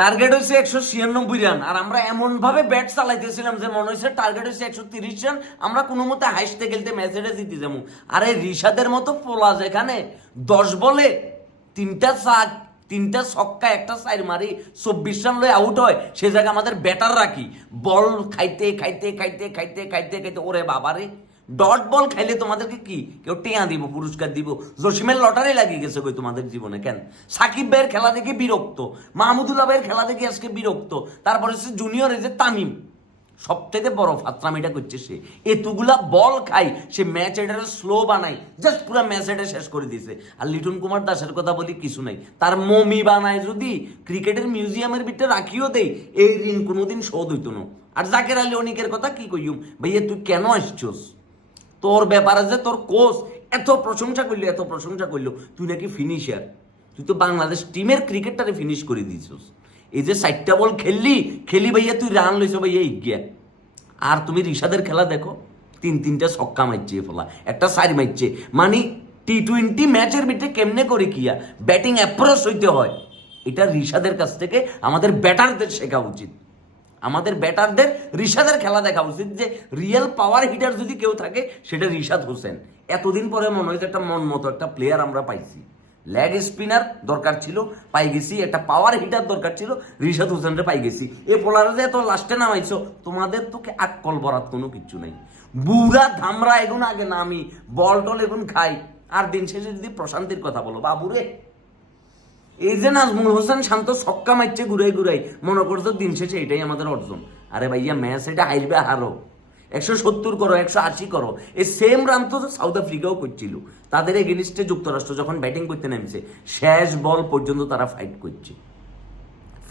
Target হয়েছে একশো ছিয়ানব্বই রান আর আমরা এমন ভাবে ব্যাট চালাইতেছিলাম যে মনে হয়েছে টার্গেট হয়েছে একশো তিরিশ রান আমরা কোনো মতে হাসতে খেলতে ম্যাচেটা জিতে যাব। আরে ঋষাদের মতো পোলা যেখানে দশ বলে তিনটা চাক, তিনটা ছক্কা, একটা সাইড মারি, চব্বিশ রান লয়ে আউট হয়, সে জায়গায় আমাদের ব্যাটার রাখি বল খাইতে খাইতে খাইতে খাইতে খাইতে খাইতে, ওরে বাবারে। ডট বল খাইলে তোমাদেরকে কি? কেউ টেয়া দিব, পুরস্কার দিব। জসিমের লটারি লাগিয়ে গেছে কই তোমাদের জীবনে, কেন? সাকিব ভাইয়ের খেলা দেখে বিরক্ত, মাহমুদুল্লাহ ভাইয়ের খেলা দেখে আজকে বিরক্ত, তারপরে সে জুনিয়র যে তামিম সব থেকে বড় ফাত্রামিটা করছে সে। এতগুলা বল খাই সে ম্যাচ এটারে স্লো বানাই জাস্ট পুরো ম্যাচ এটা শেষ করে দিছে আর লিটন কুমার দাসের কথা বলি কিছু নাই। তার মমি বানায় যদি, ক্রিকেটের মিউজিয়ামের ভিতরে রাখিও দেই, এই ঋণ কোনোদিন শোধ হইতো না। আর জাকের আলী অনিকের কথা কি কইম? ভাইয়া, তুই কেন আসছোস? তোর ব্যাপারে যে তোর কোচ এত প্রশংসা করল, এত প্রশংসা করল, তুই নাকি ফিনিশার তুই তো বাংলাদেশ টিমের ক্রিকেটটারে ফিনিশ করে দিছিস এই যে সাইটটা বল খেললি খেলি ভাইয়া, তুই রান লইছ ভাইয়া ইগিয়া আর তুমি ঋষাদের খেলা দেখো, তিন তিনটা ছক্কা মারছে ফলা, একটা সাইড মারছে। মানে টি টোয়েন্টি ম্যাচের ভিতরে কেমনে করে কিয়া ব্যাটিং অ্যাপ্রোচ হইতে হয়। এটা ঋষাদের কাছ থেকে আমাদের ব্যাটারদের শেখা উচিত। আমাদের ব্যাটারদের ঋষাদের খেলা দেখা উচিত যে রিয়েল পাওয়ার হিটার যদি কেউ থাকে, সেটা ঋষাদ হোসেন। এতদিন পরে মনে হয়েছে একটা মন মতো একটা প্লেয়ার আমরা পাইছি। লেগ স্পিনার দরকার ছিল, পাই গেছি। একটা পাওয়ার হিটার দরকার ছিল ঋষাদ হোসেনরে পাই গেছি। এ পোলারে যে এত লাস্টে নামাইছো, তোমাদের তোকে আক্কল বরাত কোনো কিচ্ছু নাই। বুড়া ধামরা এগুন আগে নামি, বল টল এগুন খাই। আর দিন শেষে যদি প্রশান্তির কথা বলো, বাবুরে এই যে নাজমুল হোসেন শান্ত ছক্কা মারছে ঘুরাই ঘুরাই মনে করছ দিন শেষে এটাই আমাদের অর্জন। আরে ভাইয়া, ম্যাচ এটা হাইরবে হারো। একশো সত্তর করো, একশো আশি করো। এই সেম রান তো সাউথ আফ্রিকাও করছিল। তাদের এগেনিস্টে যুক্তরাষ্ট্র যখন ব্যাটিং করতে নেমেছে, শেষ বল পর্যন্ত তারা ফাইট করছে।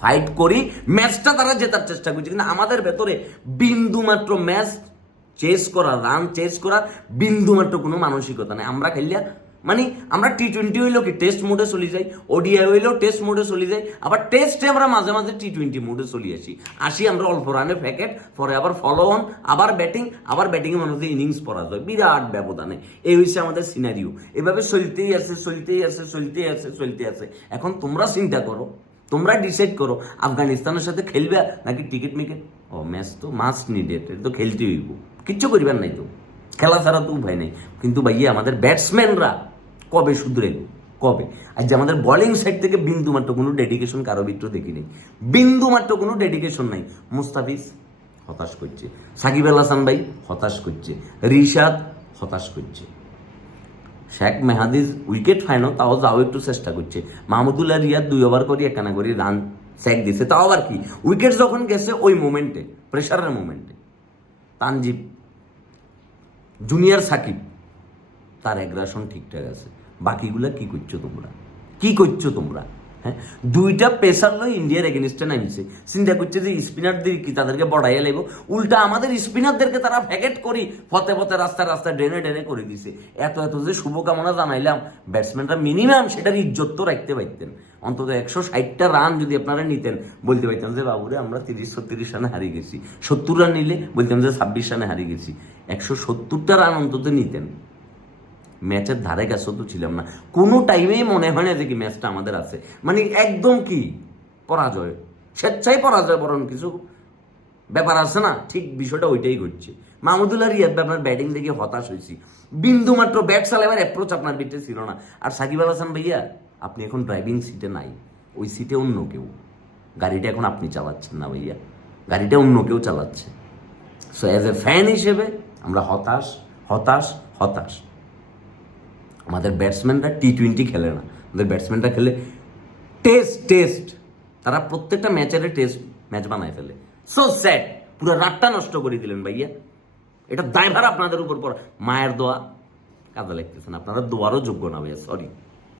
ফাইট করি, ম্যাচটা তারা জেতার চেষ্টা করছে। কিন্তু আমাদের ভেতরে বিন্দু মাত্র ম্যাচ চেস করা রান চেস করা বিন্দু মাত্র কোনো মানসিকতা নেই। আমরা খেললিয়া মানে আমরা টি টোয়েন্টি হইলেও কি টেস্ট মোডে চলে যাই ওডিআই হইলেও টেস্ট মোডে চলে যাই, আবার টেস্টে আমরা মাঝে মাঝে টি টোয়েন্টি মোডে চলে আসি। আসি আমরা অল্প রানে প্যাকেট পরে আবার ফলো অন আবার ব্যাটিং আবার ব্যাটিংয়ে মানুষের ইনিংস পরাজয় বিরাট ব্যবধানে। এই হচ্ছে আমাদের সিনারিও এভাবে চলতেই আছে চলতেই আছে চলতেই আছে চলতে আছে। এখন তোমরা চিন্তা করো, তোমরা ডিসাইড করো, আফগানিস্তানের সাথে খেলবে নাকি টিকিট মিকেট ও ম্যাচ তো মাস্ট নিডেড তো খেলতে হইব। কিচ্ছু করিবার নাই তো। খেলা ছাড়া তো উপায় নেই। কিন্তু ভাইয়া, আমাদের ব্যাটসম্যানরা কবে শুধরেব কবে? আর যে আমাদের বোলিং সাইড থেকে বিন্দু মাত্র কোনো ডেডিকেশন কারও ভিতরে দেখি নেই বিন্দু মাত্র কোনো ডেডিকেশন নাই। মুস্তাফিজ হতাশ করছে। সাকিব আল হাসান ভাই হতাশ করছে। রিশাদ হতাশ করছে। শেখ মেহাদিজ উইকেট ফাইনো তাও যাও একটু চেষ্টা করছে। মাহমুদুল্লাহ রিয়াদ দুই ওভার করে একখানা করে রান স্যাক দিছে। তাও আবার কি? উইকেট যখন গেছে ওই মোমেন্টে প্রেশারের মোমেন্টে তানজিব জুনিয়র সাকিব তার অ্যাগ্রাসন ঠিকঠাক আছে। বাকিগুলা কি করছ তোমরা? কি করছ তোমরা? হ্যাঁ? দুইটা পেসার লই ইন্ডিয়ার এগেনিস্টে নামিছে। চিন্তা করছে যে স্পিনারদের কি তাদেরকে বড়াইয়া লাগবো উল্টা আমাদের স্পিনারদেরকে তারা ফ্যাকেট করি ফতে ফতে রাস্তায় রাস্তায় ডেনে ডেনে করে দিছে। এত এত যে শুভকামনা জানাইলাম ব্যাটসম্যানরা মিনিমাম সেটার ইজ্জত তো রাখতে পারতেন। অন্তত একশো ষাটটা রান যদি আপনারা নিতেন, বলতে পারতাম যে, বাবুরে, আমরা তিরিশ, ছত্রিশ রানে হারিয়ে গেছি। সত্তর রান নিলে বলতাম যে, ছাব্বিশ রানে হারিয়ে গেছি। একশো সত্তরটা রান অন্তত নিতেন। ম্যাচের ধারে কাছেও তো ছিলাম না। কোনো টাইমেই মনে হয় না যে কি ম্যাচটা আমাদের আছে। মানে একদম কি? পরাজয়। স্বেচ্ছাই পরাজয় বরং কিছু ব্যাপার আছে না? ঠিক বিষয়টা ওইটাই ঘটছে। মাহমুদুল্লাহ রিয়াদ আপনার ব্যাটিং দেখে হতাশ হয়েছি। বিন্দু মাত্র ব্যাট চালাবার অ্যাপ্রোচ আপনার বিটে ছিল না। আর সাকিব আল হাসান ভাইয়া, আপনি এখন ড্রাইভিং সিটে নাই। ওই সিটে অন্য কেউ। গাড়িটা এখন আপনি চালাচ্ছেন না ভাইয়া। গাড়িটা অন্য কেউ চালাচ্ছে। সো অ্যাজ এ ফ্যান হিসেবে আমরা হতাশ হতাশ হতাশ। আমাদের ব্যাটসম্যানরা টি টোয়েন্টি খেলে না। আমাদের ব্যাটসম্যানরা খেলে টেস্ট টেস্ট তারা প্রত্যেকটা ম্যাচের টেস্ট ম্যাচ বানায় ফেলে। সো স্যাড পুরো রাতটা নষ্ট করে দিলেন ভাইয়া। এটা দায়ভার আপনাদের উপর পর মায়ের দোয়া কাজে লাগতেছেন আপনারা দোয়ারও যোগ্য না ভাইয়া সরি